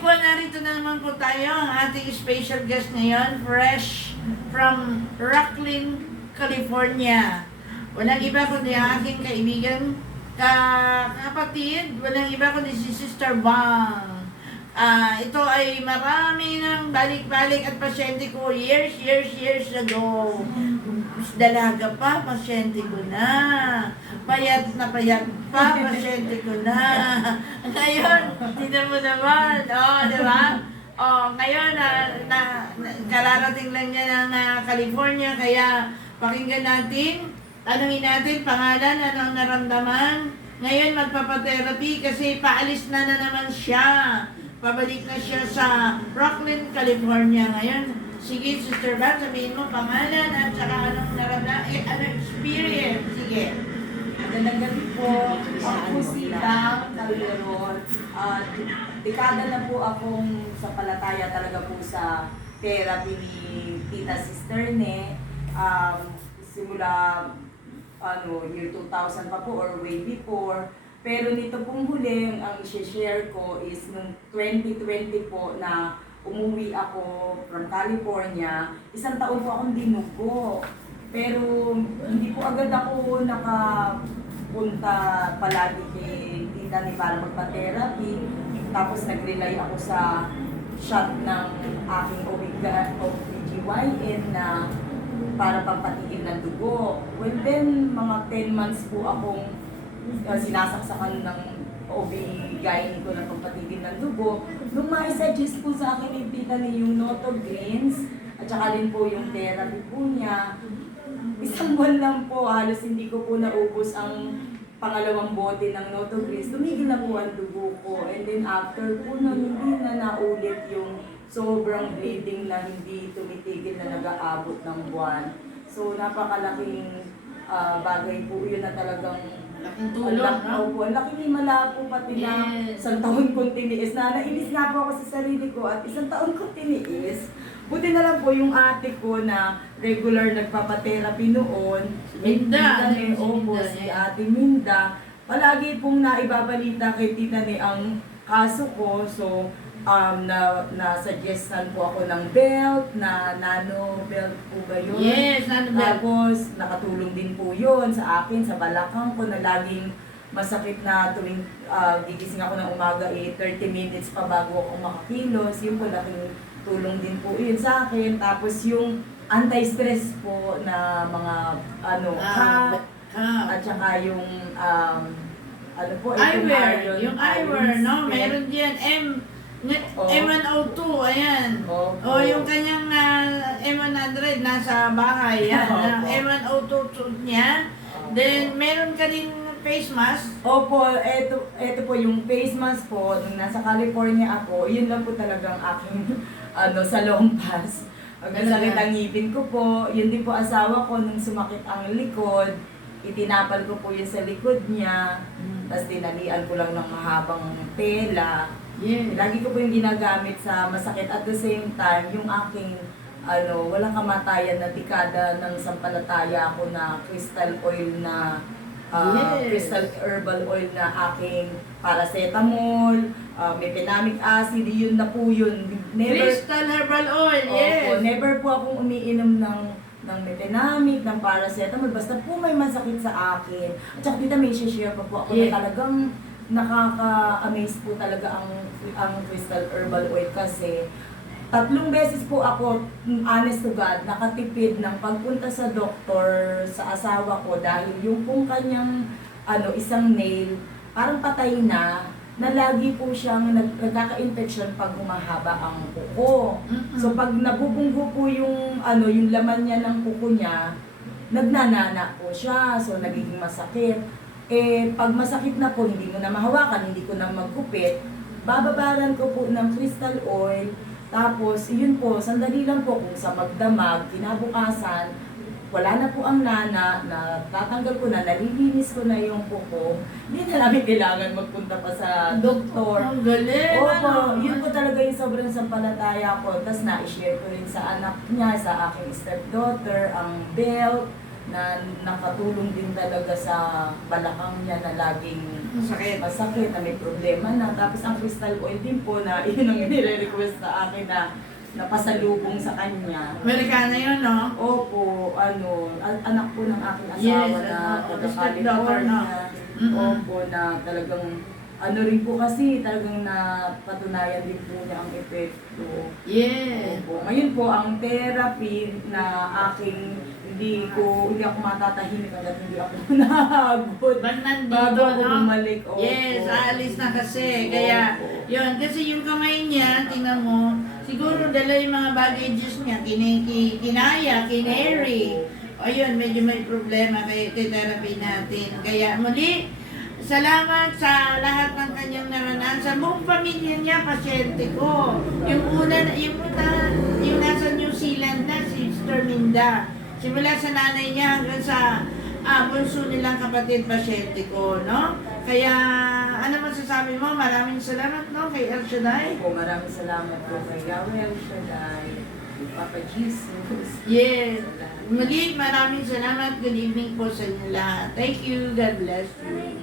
po, narito na naman po tayo. Ang ating special guest ngayon, fresh from Rocklin, California. Walang iba kundi ang aking kaibigan, kapatid, walang iba kundi si Sister Bang. Ito ay marami ng balik-balik at pasyente ko years ago. Dalaga pa, pasyente ko na. Payat na payat pa, pasyente ko na. Ngayon, tignan mo naman. Di ba? Ngayon, kararating lang niya ng California, kaya pakinggan natin, tanungin natin, pangalan, anong naramdaman. Ngayon, magpapatherapy kasi paalis na naman siya. Pabalik na siya sa Rocklin, California ngayon. Sige, Sister Bang, sabihin mo pangalan at saka anong naramdaman, anong experience. Sige. Magandang gabi po. Ako po si Bang Calderon. Dekada na po akong sa palataya talaga po sa therapy ni Tita Sister Ne. Simula year 2000 pa po or way before. Pero nito pong huli, ang i-share ko is nung 2020 po na umuwi ako from California. 1 taon po akong dinugo. Pero hindi po agad ako nakapunta palagi kay Tita ni para magpa-therapy. Tapos nag-rely ako sa shot ng aking OBGYN na para pampatigil ng dugo. Well then, mga 10 months po akong sinasaksakan ng OB-GYN ko na pampatigil ng dugo. Nung mai-suggest po sa akin ni Tita ni yung Noto Greens, at saka rin po yung therapy po niya, 1 buwan lang po, halos hindi ko po naubos ang pangalawang bote ng Noto Greens. Tumigil na po ang dugo ko. And then after po nun, hindi na naulit yung sobrang bleeding na hindi tumitigil na nag-aabot ng buwan. So napakalaking bagay po yun na talagang Laking tulong, no? Ang laking himala po pati na 1 taon kong tiniis. Nainis nga po ako sa sarili ko at 1 taon kong tiniis. Buti na lang po yung ate ko na regular nagpapatherapy noon. Minda. Si Ate Minda. Palagi pong naibabalita kay Tita ni ang kaso ko. So, na-suggestan po ako ng belt, na nano belt po ba yun? Yes, nano belt. Tapos, nakatulong din po yun sa akin, sa balakang ko na laging masakit na tuwing gigising ako ng umaga 30 minutes pa bago ako makakilos. Yun po, laking tulong din po yun sa akin. Tapos yung anti-stress po na mga at saka yung eyewear, yung eyewear, no? Meron diyan M102, ayan. Yung kanyang M100 nasa bahay, yan. M102 niya. Then, meron ka rin face mask. Opo, eto po yung face mask po. Nung nasa California ako, yun lang po talagang aking salompas. Pag nasakit ang ngipin ko po, yun din po asawa ko nung sumakit ang likod. Itinapal ko po yun sa likod niya. Tapos tinalian ko lang ng mahabang tela. Yeah. Lagi ko po yung ginagamit sa masakit at the same time, yung aking walang kamatayan na dekada ng sampalataya ako na crystal oil na crystal herbal oil na aking paracetamol, mefenamic acid, yun na po yun. Crystal herbal oil, yes. Opo, never po akong umiinom ng mefenamic, ng paracetamol, basta po may masakit sa akin. At saka dito may share pa po ako na talagang nakaka-amaze po talaga ang crystal herbal oil kasi 3 beses po ako, honest to God, nakatipid ng pagpunta sa doktor sa asawa ko dahil yung pong kanyang isang nail, parang patay na lagi po siyang nagkaka-infection pag humahaba ang kuko. So pag nabubunggo po yung laman niya ng kuko niya, nagnanana po siya, so nagiging masakit. Pag masakit na po, hindi mo na mahawakan, hindi ko na magkupit, bababaran ko po ng crystal oil, tapos yun po, sandali lang po kung sa magdamag, kinabukasan, wala na po ang nana, na tatanggal ko na, nalilinis ko na yung kuko, hindi na namin kailangan magpunta pa sa doktor. Ang galing! Opo, yun po talaga yung sobrang sampalataya ko, tapos na-share ko rin sa anak niya, sa aking stepdaughter, ang belt, na nakatulong din talaga sa balakang niya na laging Masakit. masakit, na may problema na. Tapos ang crystal oil din po na yun ang nire-request sa akin na napasalubong sa kanya. Amerikana yun, no? Opo, anak po ng aking asawa Yes, na taga respect daughter, no? California. Mm-mm. Opo, na talagang rin po kasi talagang napatunayan din po niya ang epekto. Yes. Opo. Ngayon po, ang therapy na aking hindi ako matatahimik hanggat hindi ako nahagot. Ba't nandito, Bago ako no? bumalik. Opo. Yes, aalis na kasi. Opo. Kaya, yun, kasi yung kamay niya, tingnan mo, siguro dala yung mga baggages niya, kinaya, kinary. O yun, medyo may problema kay therapy natin. Kaya muli, salamat sa lahat ng kanyang naranasan. Sa buong pamilya niya, pasyente ko. Yung nasa New Zealand na, si Sister Minda. Simula sa nanay niya hanggang sa bunso nilang kapatid, pasyente ko, no? Kaya, ano masasabi mo? Maraming salamat, no? Kay El Shaddai. Po, maraming salamat po kay Yahweh El Shaddai, kay Papa Jesus. Yes. Muli, maraming salamat. Good evening po sa inyo lahat. Thank you. God bless you.